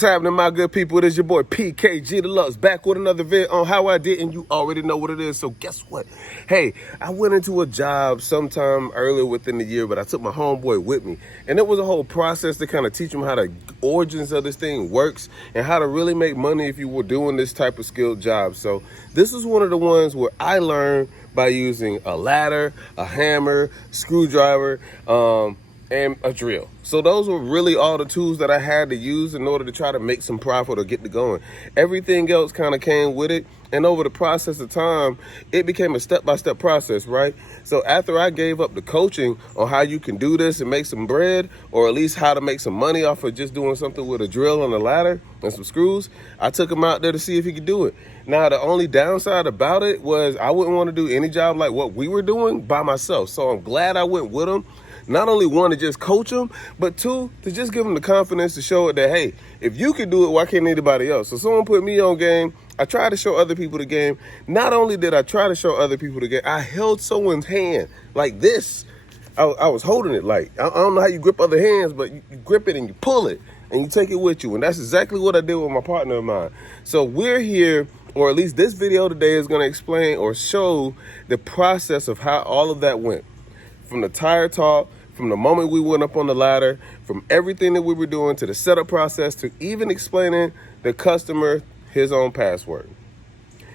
What's happening, my good people? It is your boy PKG Deluxe back with another vid on how I did, and you already know what it is. So guess what? Hey, I went into a job sometime earlier within the year, but I took my homeboy with me, and it was a whole process to kind of teach him how the origins of this thing works and how to really make money if you were doing this type of skilled job. So this is one of the ones where I learned by using a ladder, a hammer, screwdriver, and a drill. So those were really all the tools that I had to use in order to try to make some profit or get to going. Everything else kind of came with it. And over the process of time, it became a step-by-step process, right? So after I gave up the coaching on how you can do this and make some bread, or at least how to make some money off of just doing something with a drill and a ladder and some screws, I took him out there to see if he could do it. Now, the only downside about it was I wouldn't want to do any job like what we were doing by myself. So I'm glad I went with him. Not only one, to just coach them, but two, to just give them the confidence to show it that, hey, if you can do it, why can't anybody else? So someone put me on game. I tried to show other people the game. Not only did I try to show other people the game, I held someone's hand like this. I was holding it like, I don't know how you grip other hands, but you grip it and you pull it and you take it with you. And that's exactly what I did with my partner of mine. So we're here, or at least this video today is going to explain or show the process of how all of that went. From the tire talk, from the moment we went up on the ladder, from everything that we were doing to the setup process, to even explaining the customer his own password.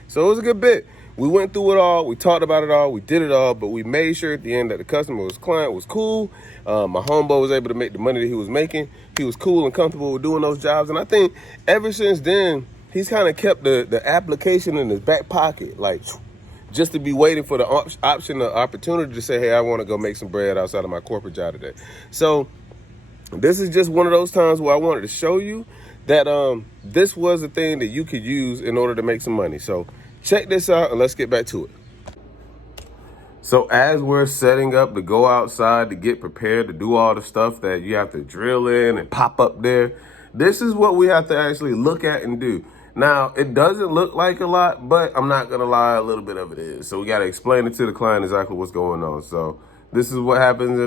So it was a good bit. We went through it all. We talked about it all. We did it all. But we made sure at the end that the client was cool. My homeboy was able to make the money that he was making. He was cool and comfortable with doing those jobs. And I think ever since then, he's kind of kept the application in his back pocket, like just to be waiting for the option, the opportunity to say, hey, I want to go make some bread outside of my corporate job today. So this is just one of those times where I wanted to show you that this was a thing that you could use in order to make some money. So check this out and let's get back to it. So as we're setting up to go outside to get prepared to do all the stuff that you have to drill in and pop up there, this is what we have to actually look at and do. Now, it doesn't look like a lot, but I'm not going to lie, a little bit of it is. So we got to explain it to the client exactly what's going on. So this is what happens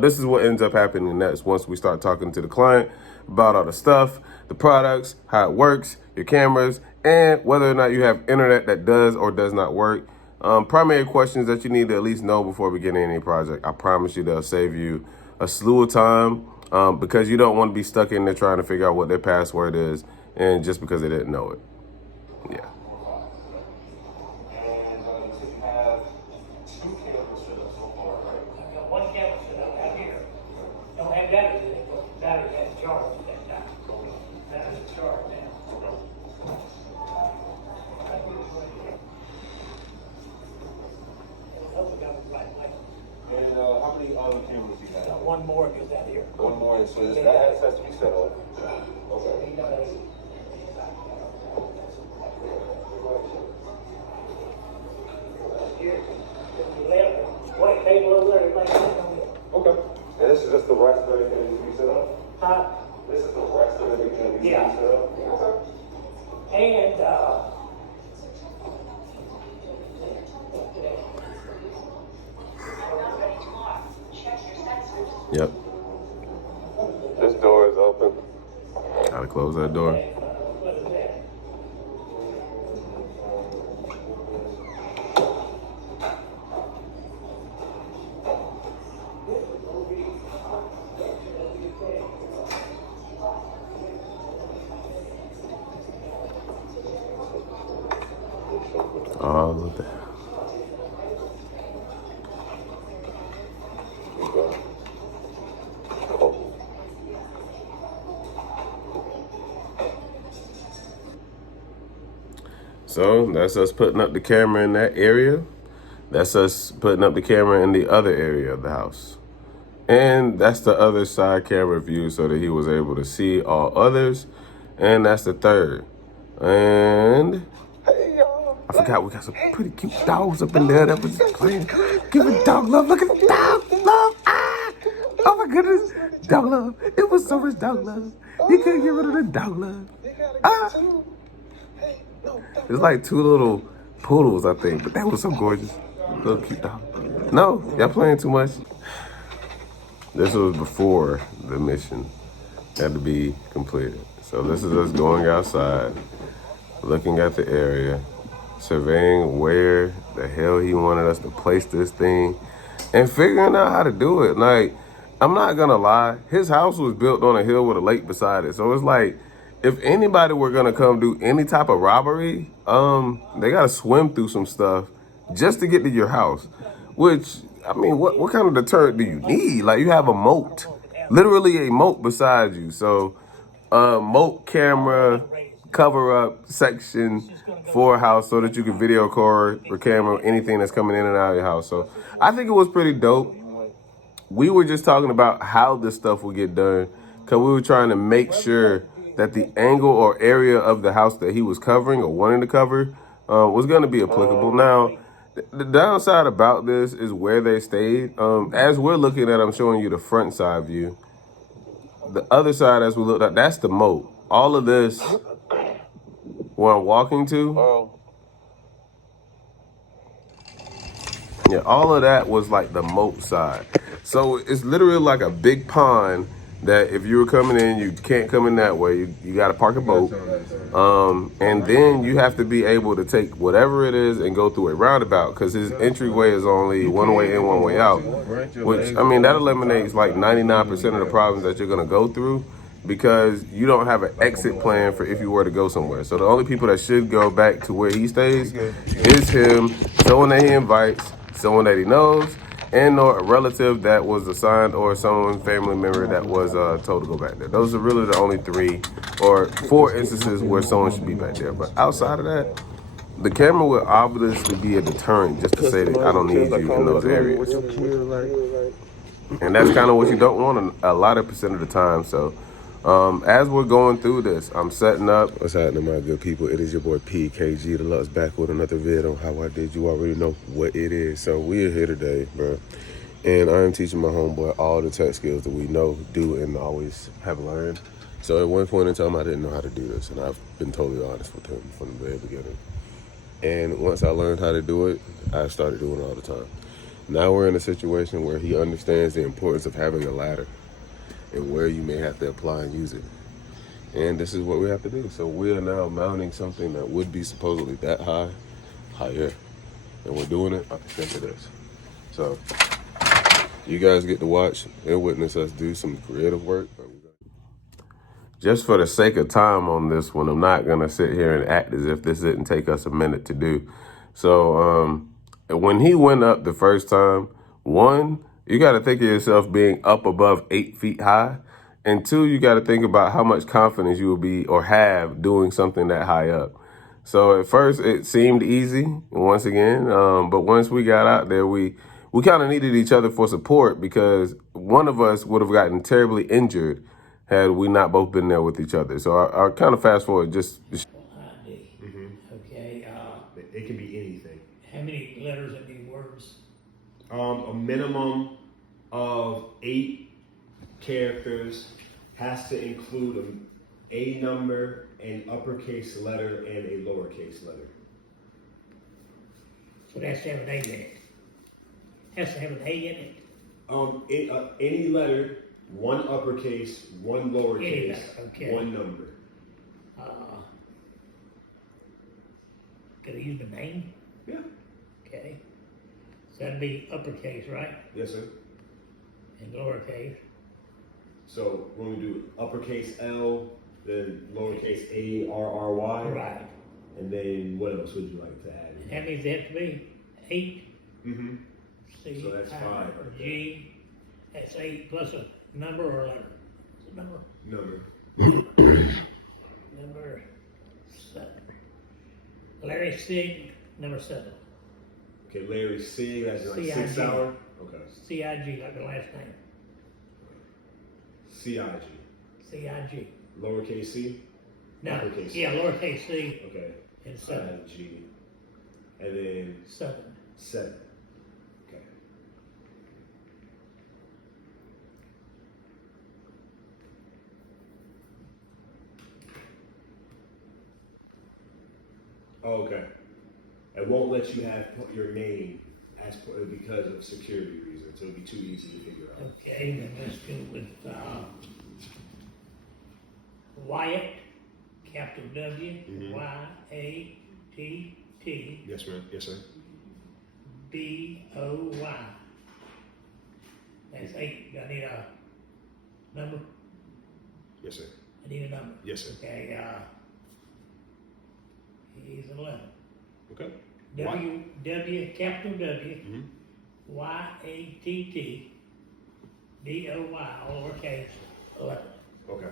this is what ends up happening next once we start talking to the client about all the stuff, the products, how it works, your cameras, and whether or not you have internet that does or does not work. Primary questions that you need to at least know before beginning any project. I promise you they'll save you a slew of time because you don't want to be stuck in there trying to figure out what their password is, and just because they didn't know it. Yeah. And you said you have two cameras set up so far, right? I've got one camera set up out here. Don't have batteries in it, but battery has charge at that time. Battery's charged now. And how many other cameras do you have? Got one more goes out here. One more, so that has to be set up. Okay. White table over there, everything's on there. Okay. And this is just the rest of everything that needs to be set up? Huh? This is the rest of everything that needs to be set up? Okay. And, Yep. This door is open. Gotta close that door. what is that? All of that. So that's us putting up the camera in that area. That's us putting up the camera in the other area of the house. And that's the other side camera view so that he was able to see all others. And that's the third. And Hey, y'all. I forgot we got some pretty cute dogs up in there that was playing. Give it dog love. Look at the dog love. Ah! Oh my goodness. Dog love. It was so much dog love. You couldn't get rid of the dog love. Ah! It's like two little poodles, I think, but that was so gorgeous. Little cute dog. No, y'all playing too much. This was before the mission had to be completed. So this is us going outside, looking at the area, surveying where the hell he wanted us to place this thing, and figuring out how to do it. Like, I'm not gonna lie, his house was built on a hill with a lake beside it. So it's like, if anybody were gonna come do any type of robbery, they gotta swim through some stuff just to get to your house. Which, I mean, what kind of deterrent do you need? Like, you have a moat, literally a moat beside you. So, moat camera cover up section for a house so that you can video record or camera anything that's coming in and out of your house. So I think it was pretty dope. We were just talking about how this stuff would get done because we were trying to make sure that the angle or area of the house that he was covering or wanting to cover was going to be applicable. Now, the downside about this is where they stayed. As we're looking at, I'm showing you the front side view. The other side, as we looked at, that's the moat. All of this, where I'm walking to, yeah, all of that was like the moat side. So it's literally like a big pond that if you were coming in, you can't come in that way. You got to park a boat. And then you have to be able to take whatever it is and go through a roundabout because his entryway is only one way in, one way out. Which, I mean, that eliminates like 99% of the problems that you're going to go through because you don't have an exit plan for if you were to go somewhere. So the only people that should go back to where he stays is him, someone that he invites, someone that he knows, and or a relative that was assigned or someone family member that was told to go back there. Those are really the only 3 or 4 instances where someone should be back there. But outside of that, the camera will obviously be a deterrent just to say that I don't need you in those areas. And that's kind of what you don't want a lot of percent of the time. So as we're going through this, I'm setting up. What's happening, my good people? It is your boy PKG Deluxe back with another vid on how I did. You already know what it is. So we are here today, bro. And I am teaching my homeboy all the tech skills that we know, do, and always have learned. So at one point in time, I didn't know how to do this. And I've been totally honest with him from the very beginning. And once I learned how to do it, I started doing it all the time. Now we're in a situation where he understands the importance of having a ladder and where you may have to apply and use it. And this is what we have to do. So we are now mounting something that would be supposedly that high, higher. And we're doing it at the center of this. So you guys get to watch and witness us do some creative work. Just for the sake of time on this one, I'm not gonna sit here and act as if this didn't take us a minute to do. So when he went up the first time, 1, you got to think of yourself being up above 8 feet high. And 2, you got to think about how much confidence you will be or have doing something that high up. So at first it seemed easy, once again. But once we got out there, we kind of needed each other for support because one of us would have gotten terribly injured had we not both been there with each other. So I kind of fast forward just. Okay, It can be anything. how many letters and many words? A minimum of 8 characters, has to include a number, an uppercase letter, and a lowercase letter. So it has to have an A in it. Has to have an A in it. Any letter, 1 uppercase, 1 lowercase, Any letter, okay. 1 number. Could I use the name? Yeah. Okay. So that'd be uppercase, right? Yes, sir. And lowercase. So when we do uppercase L, then lowercase A-R-R-Y. Right. And then what else would you like to add? And how many does that have to be? 8? Mm-hmm. C, So that's 5 right there. G. That's 8 plus a number or a letter? It's a number. Number. Number 7. Larry Sig, number 7. Okay, Larry C, that's like C-I-G. 6 hour. Okay. C-I-G, like the last name. C-I-G. C-I-G. Lowercase c? No, Uppercase. yeah, lowercase c Okay. and 7. I-G. And then 7. 7. Okay. Oh, okay. It won't let you have put your name as because of security reasons. So it'll be too easy to figure out. Okay, then let's go with Wyatt. capital W, Y-A-T-T, Yes, ma'am. Yes, sir. B-O-Y. That's 8. Do I need a number? Yes, sir. I need a number. Yes, sir. Okay, he's 11. Okay. W, capital W, Mm-hmm. Y-A-T-T, B-O-Y, all lowercase, 11. Okay.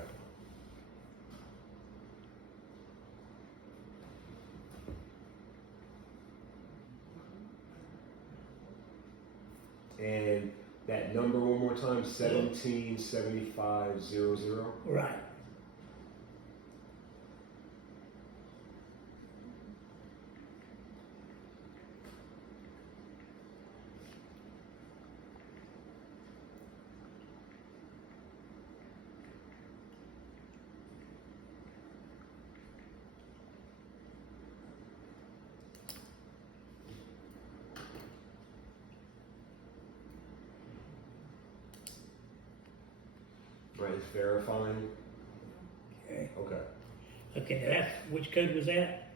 And that number one more time, 177500. Right. Right, it's verifying. Okay. Okay. Okay, now that's, which code was that?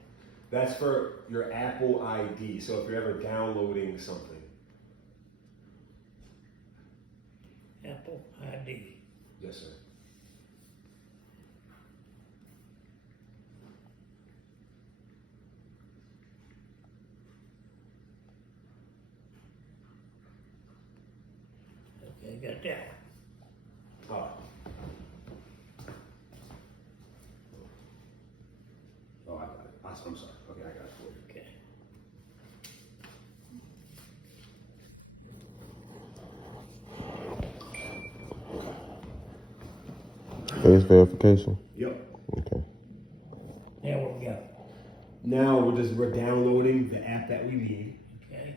That's for your Apple ID. So if you're ever downloading something. Apple ID. Yes, sir. Okay, got that one. Oh. Oh, I got it. I'm sorry. Okay, I got it for you. Okay. Face verification. Yep. Okay. Now what we got? Now we're downloading the app that we need. Okay.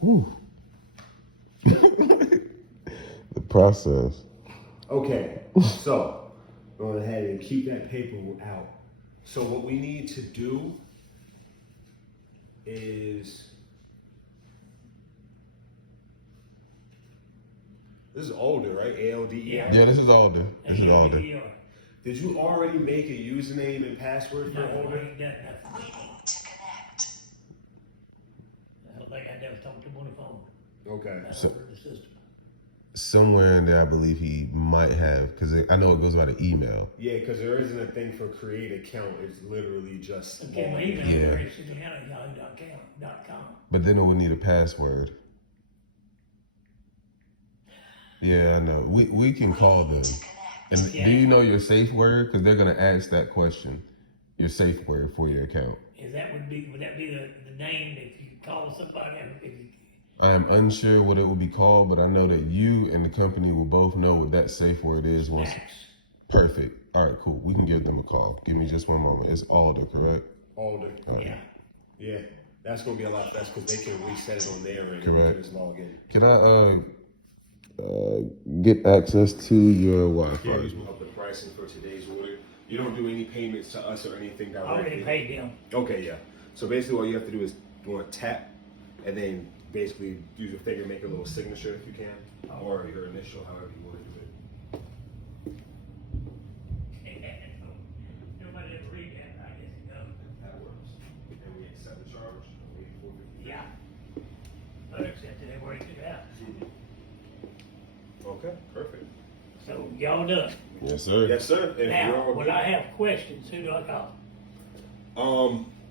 Whew. The process. Okay, so go ahead and keep that paper out. So what we need to do is this is older, right? ALDE. Yeah. Yeah, this is older. This is older. ALDR. Did you already make a username and password for No, I older? ain't done nothing. Waiting to connect. I don't think I never talked to him on the phone. Okay. I So- ordered the system. Somewhere in there, I believe he might have, because I know it goes by the email. Yeah, because there isn't a thing for create account. It's literally just Okay, my log email Yeah. address is yahoo.com. But then it would need a password. Yeah, I know. We can call them. And Yeah. do you know your safe word? Because they're gonna ask that question. Your safe word for your account. Would that be the name if you call somebody? If you, I am unsure what it will be called, but I know that you and the company will both know what that safe word is once. Max. Perfect. All right, cool. We can give them a call. Give me just one moment. It's Alder, correct? older. All right. Yeah. Yeah, that's gonna be a lot faster because they can reset it on their end and Correct. you can just log in. Can I get access to your Yeah, Wi-Fi? we can up the pricing for today's order. You don't do any payments to us or anything I directly. already paid them. Okay, yeah. So basically, all you have to do is you want to tap, and then basically use your finger, make a little signature if you can, or your initial, however you want to do it. Nobody ever read that, I guess, That works. And we accept the charge. yeah. I accepted it, worked it out. Okay, perfect. So y'all done. Yes, sir. Yes, sir. And Now, we're when I have questions, who do I call?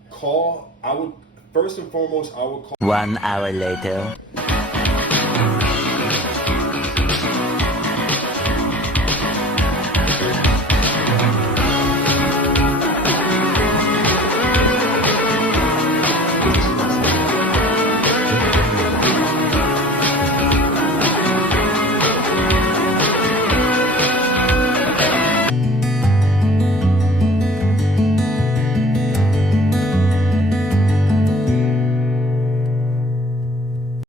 call. I would first and foremost, I would call. 1 hour later.